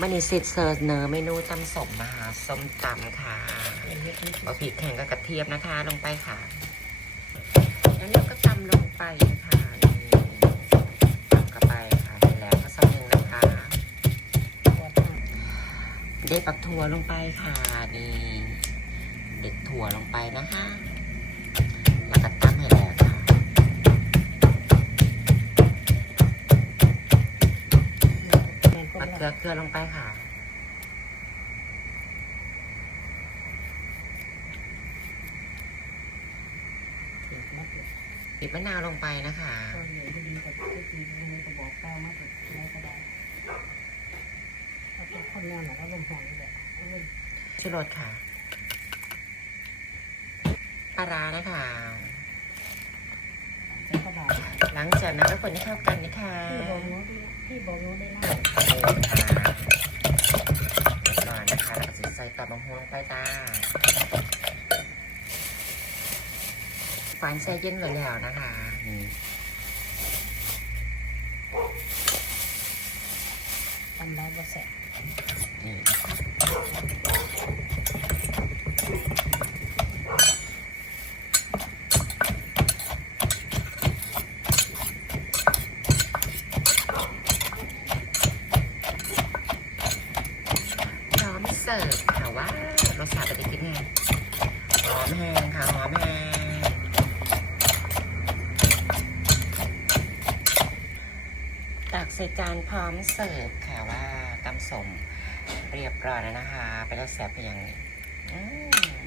มันนี่สิทเสิร์ฟเนอเมนูตำสมนะคะส้มตำค่ะเอาพริกแข็งกับกระเทียมนะคะลงไปค่ะ แล้วเนี่ยก็ตำลงไปนะคะมีตำเข้าไปค่ะเสร็จแล้วก็สักหนึ่งนะคะเด็ดปักถั่วลงไปค่ะนี่เด็ดถั่วลงไปนะคะ แล้วก็ตั้งให้แล้วค่ะ ปัดเกลือเกลือลงไปค่ะปิดมะนาวลงไปนะคะคนงานหนักอารมณ์แข็งเลยชูรสค่ะปลาร้านะคะใช้กระดาษหลังจากนั้นก็คนให้เข้ากันนะคะ พี่บอกนู้นพี่บอกนู้นได้นะเรียบร้อยนะคะแล้วก็ใส่ตับมังฮวงไปตาฝานแช่เย็นไว้แล้วนะคะทำแล้วก็เสร็จ นี่พร้อม เสิร์ฟค่ะว่ารสชาติจะกินไงหอมแห้งค่ะหอมแห้งตักใส่จานพร้อมเสิร์ฟค่ะว่าตำสมเรียบร้อยแล้วนะคะ ไปแล้วแซ่บไปอย่างนี้อืม